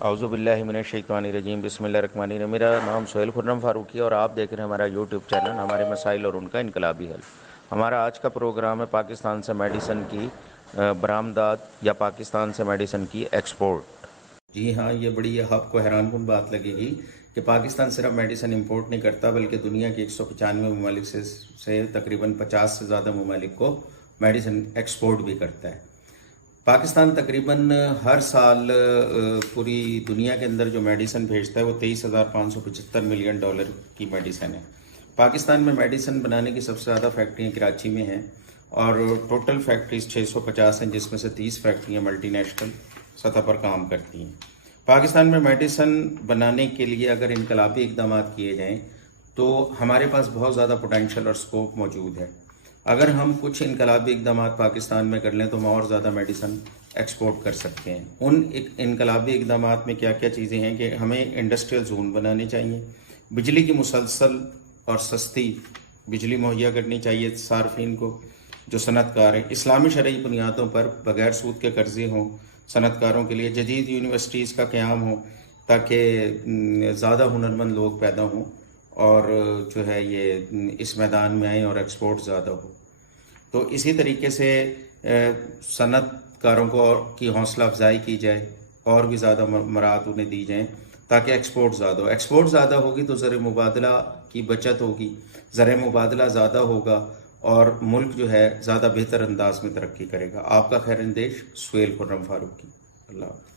اعوذ باللہ من الشیطان الرجیم، بسم اللہ الرحمن الرحیم۔ میرا نام سہیل خرم فاروقی ہے اور آپ دیکھ رہے ہیں ہمارا یوٹیوب چینل ہمارے مسائل اور ان کا انقلابی حل۔ ہمارا آج کا پروگرام ہے پاکستان سے میڈیسن کی برآمدات یا پاکستان سے میڈیسن کی ایکسپورٹ۔ جی ہاں، یہ بڑی آپ کو حیران کن بات لگے گی کہ پاکستان صرف میڈیسن امپورٹ نہیں کرتا بلکہ دنیا کے 195 ممالک سے تقریباً 50 سے زیادہ ممالک کو میڈیسن ایکسپورٹ بھی کرتا ہے۔ پاکستان تقریباً ہر سال پوری دنیا کے اندر جو میڈیسن بھیجتا ہے وہ 23,575 ملین ڈالر کی میڈیسن ہے۔ پاکستان میں میڈیسن بنانے کی سب سے زیادہ فیکٹریاں کراچی میں ہیں اور ٹوٹل فیکٹریز 650 ہیں، جس میں سے 30 فیکٹریاں ملٹی نیشنل سطح پر کام کرتی ہیں۔ پاکستان میں میڈیسن بنانے کے لیے اگر انقلابی اقدامات کیے جائیں تو ہمارے پاس بہت زیادہ پوٹینشیل اور سکوپ موجود ہے۔ اگر ہم کچھ انقلابی اقدامات پاکستان میں کر لیں تو ہم اور زیادہ میڈیسن ایکسپورٹ کر سکتے ہیں۔ ان انقلابی اقدامات میں کیا کیا چیزیں ہیں کہ ہمیں انڈسٹریل زون بنانے چاہیے، بجلی کی مسلسل اور سستی بجلی مہیا کرنی چاہیے صارفین کو جو صنعت کار ہیں، اسلامی شرعی بنیادوں پر بغیر سود کے قرضے ہوں صنعت کاروں کے لیے، جدید یونیورسٹیز کا قیام ہو تاکہ زیادہ ہنرمند لوگ پیدا ہوں اور جو ہے یہ اس میدان میں آئیں اور ایکسپورٹ زیادہ ہو۔ تو اسی طریقے سے صنعت کاروں کی حوصلہ افزائی کی جائے اور بھی زیادہ مراعات انہیں دی جائیں تاکہ ایکسپورٹ زیادہ ہو۔ ایکسپورٹ زیادہ ہوگی تو زر مبادلہ کی بچت ہوگی، زر مبادلہ زیادہ ہوگا اور ملک جو ہے زیادہ بہتر انداز میں ترقی کرے گا۔ آپ کا خیر اندیش، سہیل خرم فاروقی۔ اللہ حافظ۔